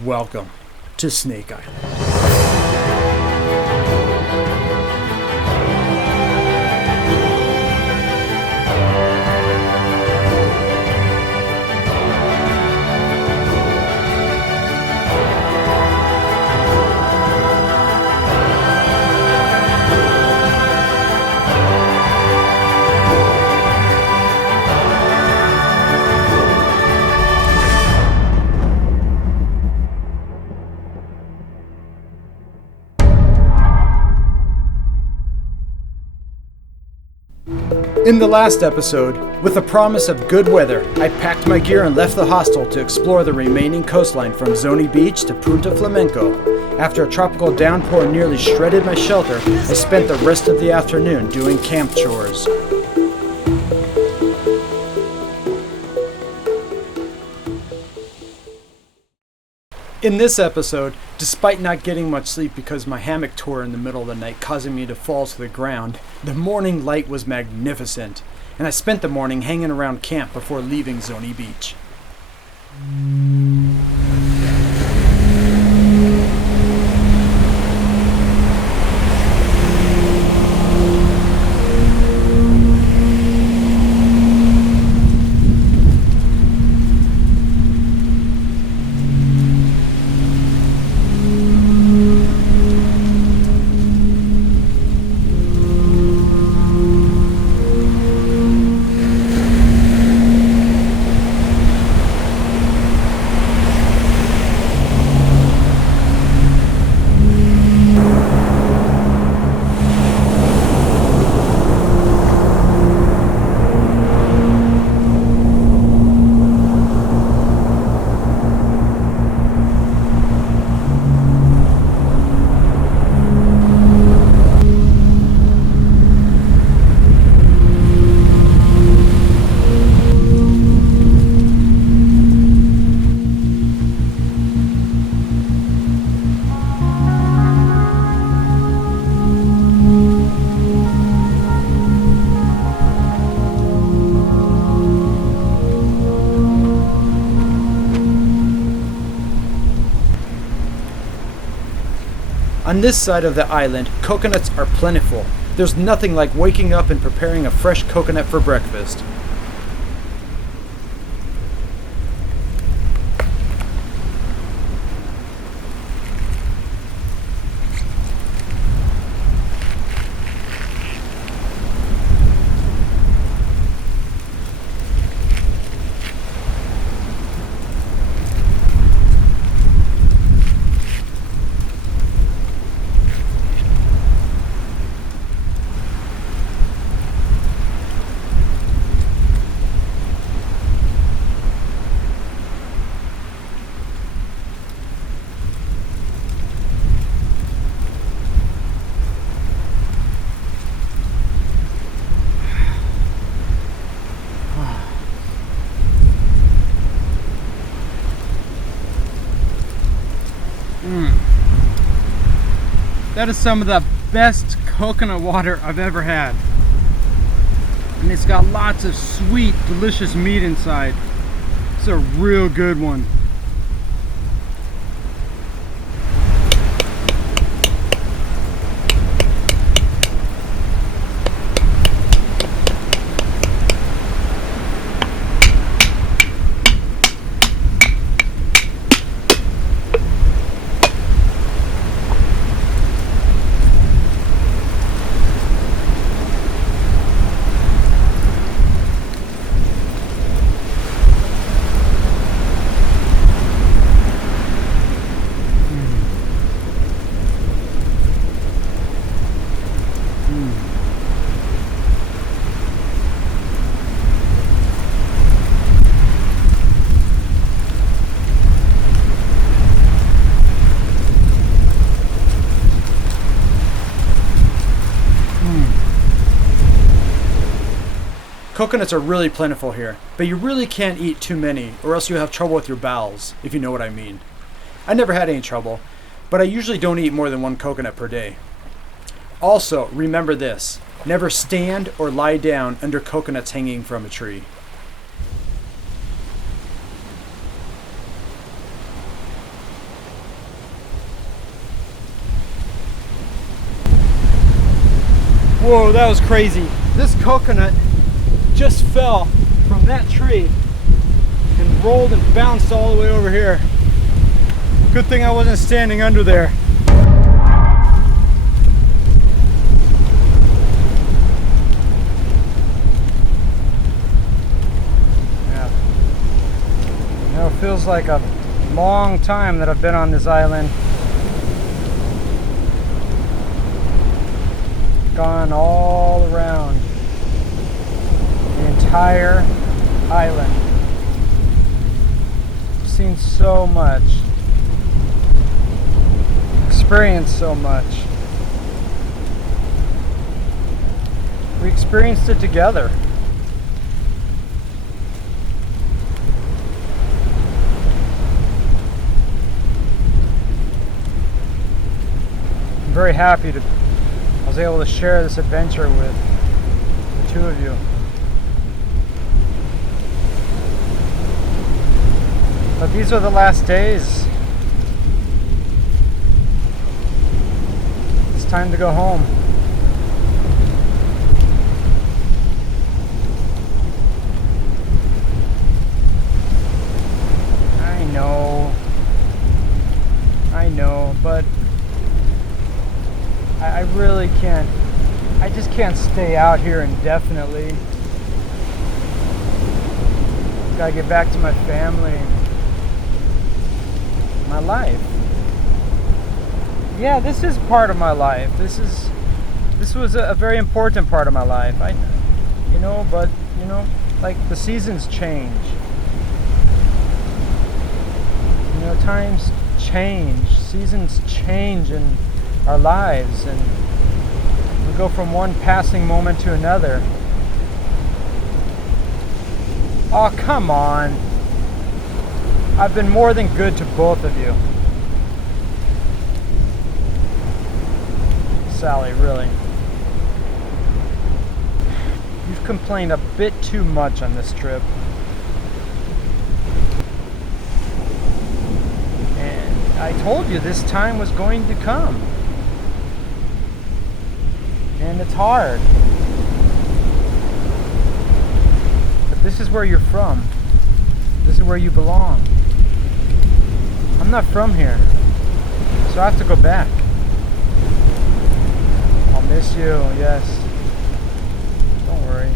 Welcome to Snake Island. In the last episode, with the promise of good weather, I packed my gear and left the hostel to explore the remaining coastline from Zoni Beach to Punta Flamenco. After a tropical downpour nearly shredded my shelter, I spent the rest of the afternoon doing camp chores. In this episode, despite not getting much sleep because my hammock tore in the middle of the night, causing me to fall to the ground, the morning light was magnificent, and I spent the morning hanging around camp before leaving Zoni Beach. On this side of the island, coconuts are plentiful. There's nothing like waking up and preparing a fresh coconut for breakfast. That is some of the best coconut water I've ever had. And it's got lots of sweet, delicious meat inside. It's a real good one. Coconuts are really plentiful here, but you really can't eat too many or else you'll have trouble with your bowels, if you know what I mean. I never had any trouble, but I usually don't eat more than one coconut per day. Also, remember this, never stand or lie down under coconuts hanging from a tree. Whoa, that was crazy. This coconut just fell from that tree and rolled and bounced all the way over here. Good thing I wasn't standing under there. Yeah. You know, it feels like a long time that I've been on this island. Gone all around the entire island. I've seen so much, experienced so much. We experienced it together. I'm very happy to I was able to share this adventure with the two of you. But these are the last days. It's time to go home. I know, but I really can't, I just can't stay out here indefinitely. Gotta get back to my family, my life. Yeah, this is part of my life. This was a very important part of my life. But like the seasons change. Times change, seasons change in our lives, and we go from one passing moment to another. Oh, come on. I've been more than good to both of you. Sally, really. You've complained a bit too much on this trip. I told you this time was going to come. And it's hard. But this is where you're from. This is where you belong. I'm not from here, so I have to go back. I'll miss you, yes. Don't worry.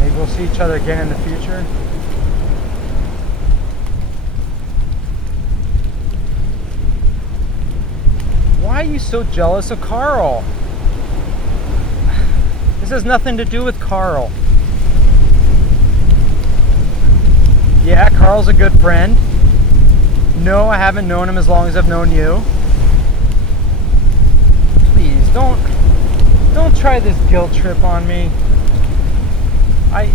Maybe we'll see each other again in the future. Why are you so jealous of Carl? This has nothing to do with Carl. Yeah, Carl's a good friend. No, I haven't known him as long as I've known you. Please, don't try this guilt trip on me. I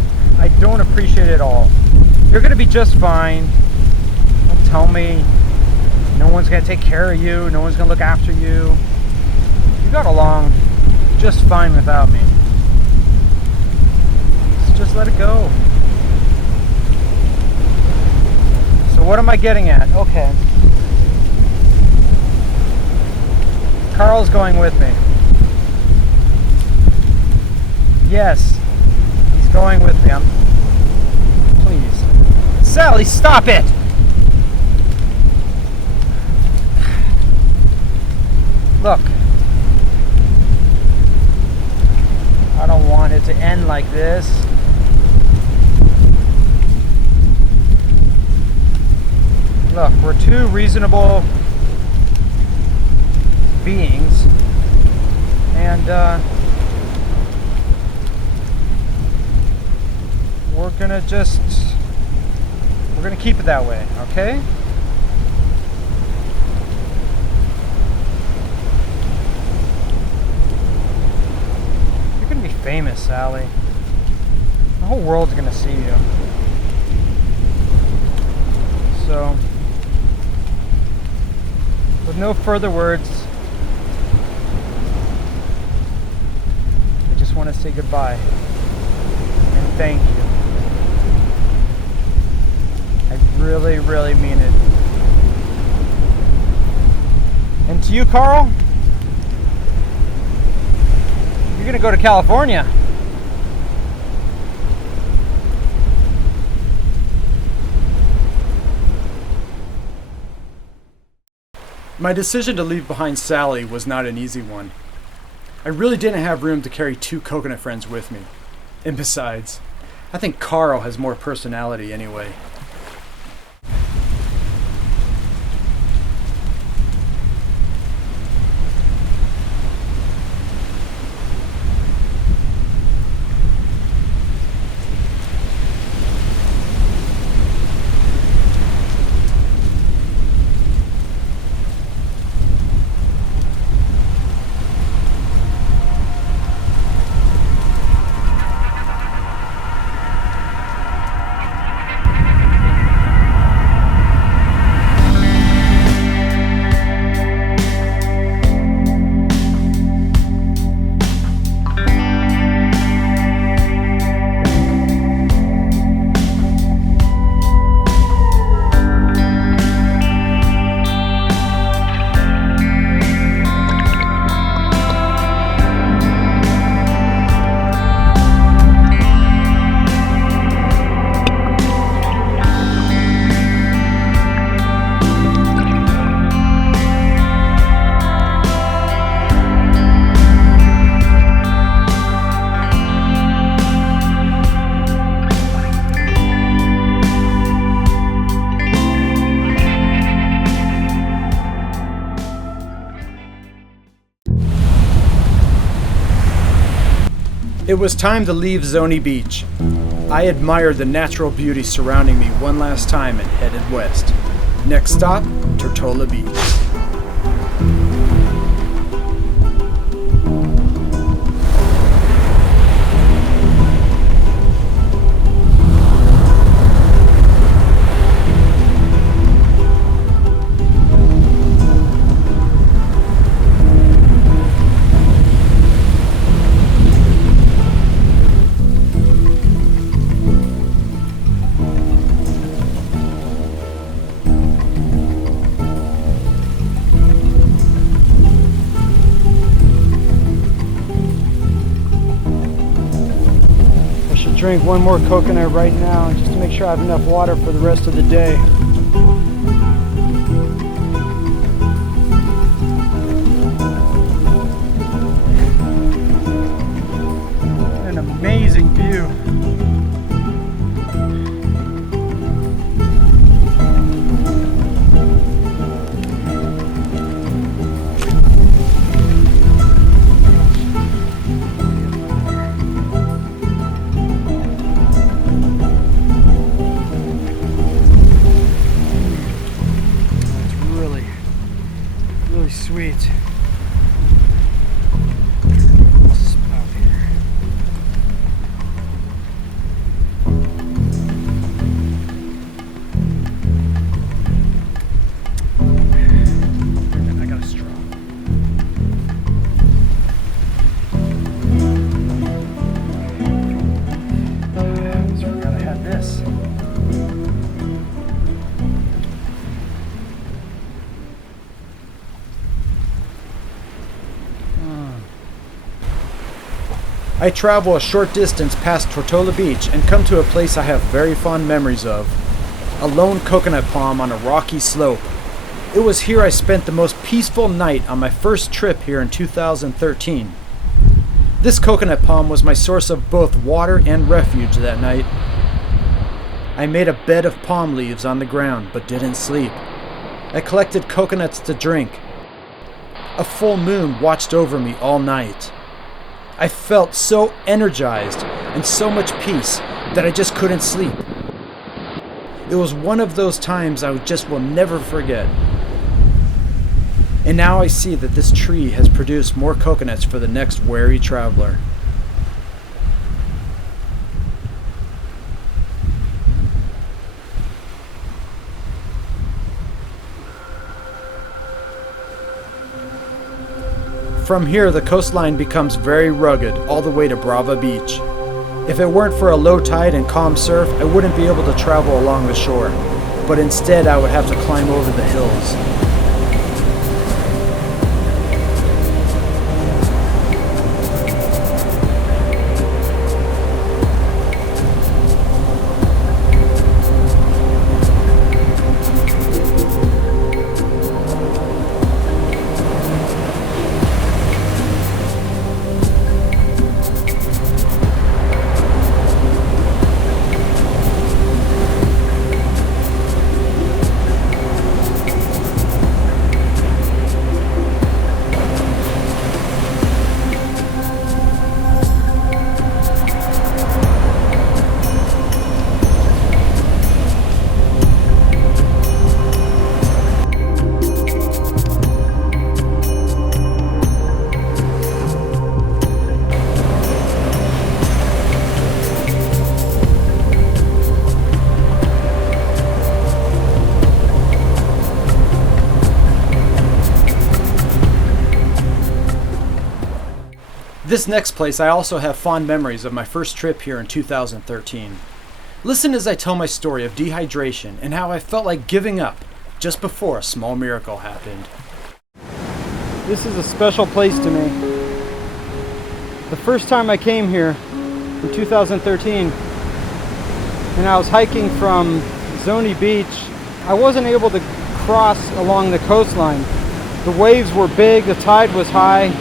don't appreciate it at all. You're gonna be just fine. Don't tell me no one's gonna take care of you, no one's gonna look after you. You got along just fine without me. So just let it go. So what am I getting at? Okay. Carl's going with me. Yes, he's going with me. Please. Sally, stop it! Look, I don't want it to end like this. Look, we're two reasonable beings, and we're gonna keep it that way, okay? Famous, Sally. The whole world's gonna see you. So, with no further words, I just want to say goodbye and thank you. I really, really mean it. And to you, Carl, You're gonna go to California. My decision to leave behind Sally was not an easy one. I really didn't have room to carry 2 coconut friends with me. And besides, I think Carl has more personality anyway. It was time to leave Zony Beach. I admired the natural beauty surrounding me one last time and headed west. Next stop, Tortola Beach. Drink one more coconut right now just to make sure I have enough water for the rest of the day. An amazing view. Sweet. Spot here. I got a straw. So we gotta have this. I travel a short distance past Tortola Beach and come to a place I have very fond memories of. A lone coconut palm on a rocky slope. It was here I spent the most peaceful night on my first trip here in 2013. This coconut palm was my source of both water and refuge that night. I made a bed of palm leaves on the ground but didn't sleep. I collected coconuts to drink. A full moon watched over me all night. I felt so energized and so much peace that I just couldn't sleep. It was one of those times I just will never forget. And now I see that this tree has produced more coconuts for the next wary traveler. From here, the coastline becomes very rugged all the way to Brava Beach. If it weren't for a low tide and calm surf, I wouldn't be able to travel along the shore, but instead I would have to climb over the hills. This next place I also have fond memories of my first trip here in 2013. Listen as I tell my story of dehydration and how I felt like giving up just before a small miracle happened. This is a special place to me. The first time I came here in 2013 and I was hiking from Zony Beach, I wasn't able to cross along the coastline. The waves were big, the tide was high,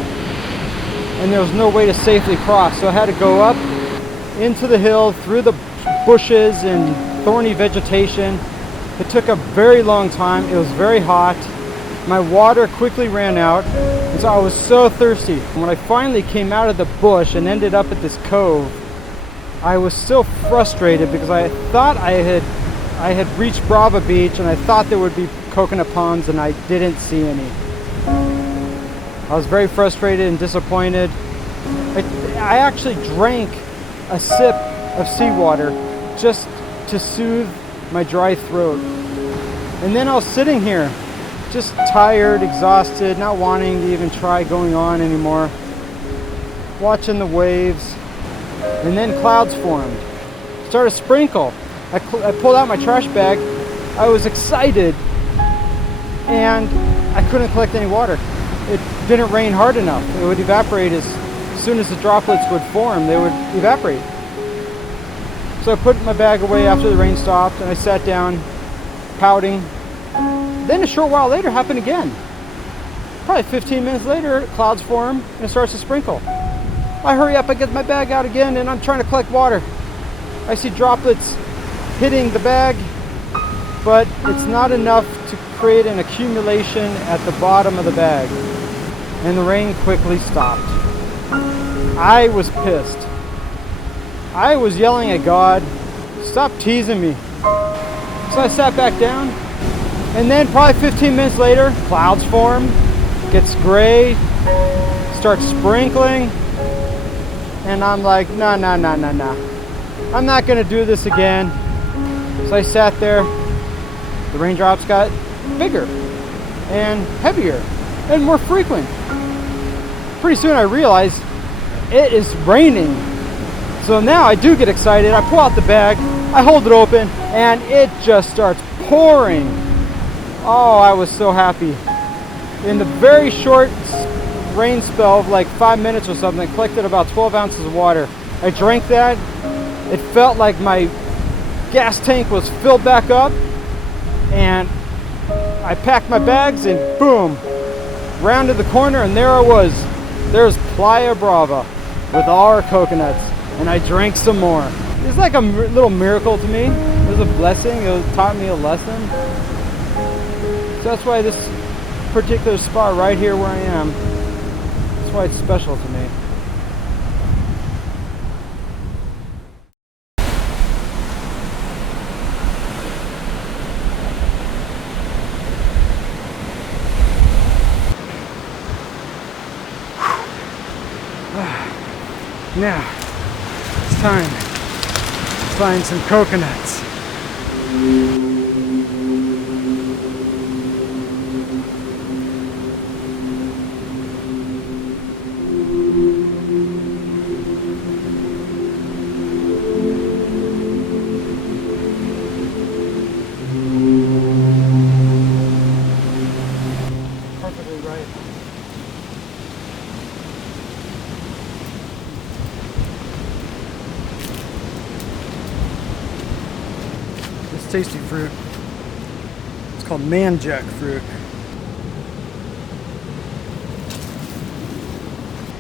and there was no way to safely cross. So I had to go up into the hill, through the bushes and thorny vegetation. It took a very long time. It was very hot. My water quickly ran out, and so I was so thirsty. When I finally came out of the bush and ended up at this cove, I was so frustrated because I thought I had reached Brava Beach and I thought there would be coconut palms, and I didn't see any. I was very frustrated and disappointed. I actually drank a sip of seawater just to soothe my dry throat. And then I was sitting here, just tired, exhausted, not wanting to even try going on anymore, watching the waves, and then clouds formed. Started to sprinkle. I pulled out my trash bag. I was excited, and I couldn't collect any water. It didn't rain hard enough. It would evaporate as soon as the droplets would form, they would evaporate. So I put my bag away after the rain stopped, and I sat down, pouting. Then a short while later, it happened again. Probably 15 minutes later, clouds form, and it starts to sprinkle. I hurry up, I get my bag out again, and I'm trying to collect water. I see droplets hitting the bag, but it's not enough to create an accumulation at the bottom of the bag. And the rain quickly stopped. I was pissed. I was yelling at God, stop teasing me. So I sat back down, and then probably 15 minutes later, clouds form, gets gray, starts sprinkling, and I'm like, no. I'm not gonna do this again. So I sat there, the raindrops got bigger and heavier and more frequent. Pretty soon I realized it is raining. So now I do get excited. I pull out the bag, I hold it open, and it just starts pouring. Oh, I was so happy. In the very short rain spell of like 5 minutes or something, I collected about 12 ounces of water. I drank that. It felt like my gas tank was filled back up, and I packed my bags and boom, rounded the corner, and there I was. There's Playa Brava with all our coconuts, and I drank some more. It's like a little miracle to me. It was a blessing. It taught me a lesson. So that's why this particular spot right here where I am, that's why it's special to me. Now, it's time to find some coconuts. Perfectly right. Tasty fruit. It's called man jackfruit.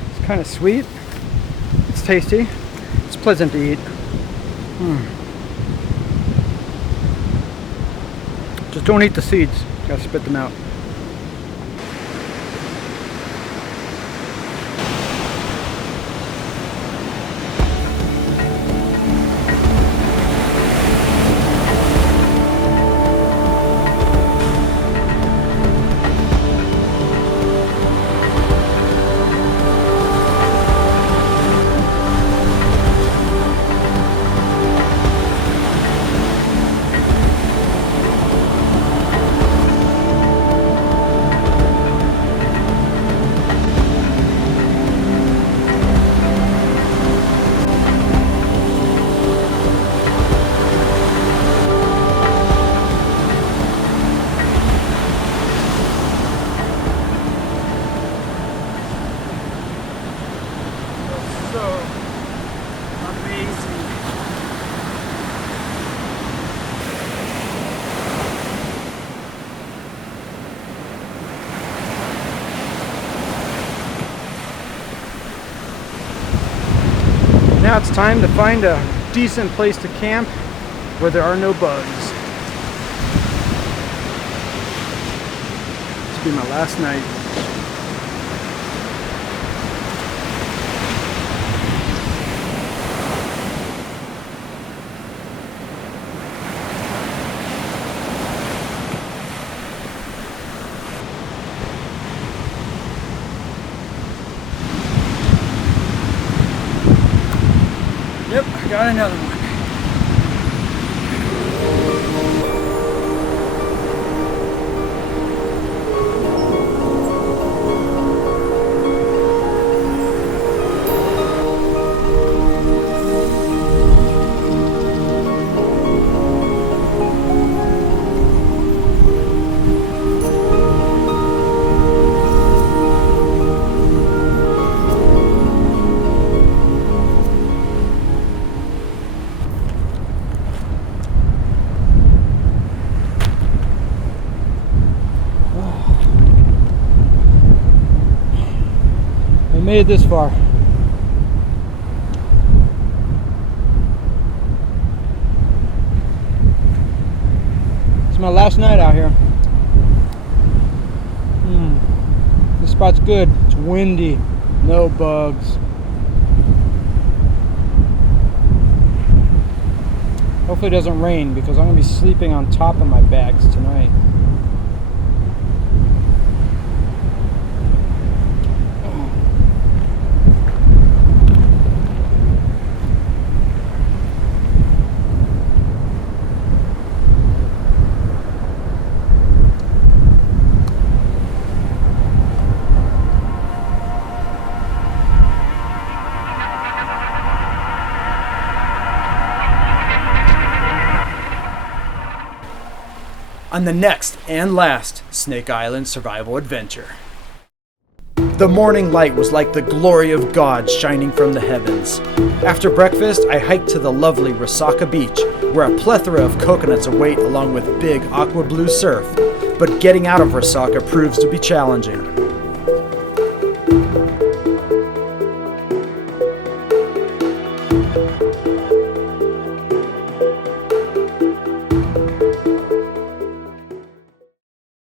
It's kind of sweet. It's tasty. It's pleasant to eat. Just don't eat the seeds. You gotta spit them out. now it's time to find a decent place to camp where there are no bugs. This will be my last night. Yep, I got another one. I made it this far. It's my last night out here. This spot's good. It's windy. No bugs. Hopefully it doesn't rain because I'm going to be sleeping on top of my bags tonight. On the next and last Snake Island survival adventure. The morning light was like the glory of God shining from the heavens. After breakfast, I hiked to the lovely Resaca Beach, where a plethora of coconuts await along with big aqua blue surf, but getting out of Resaca proves to be challenging.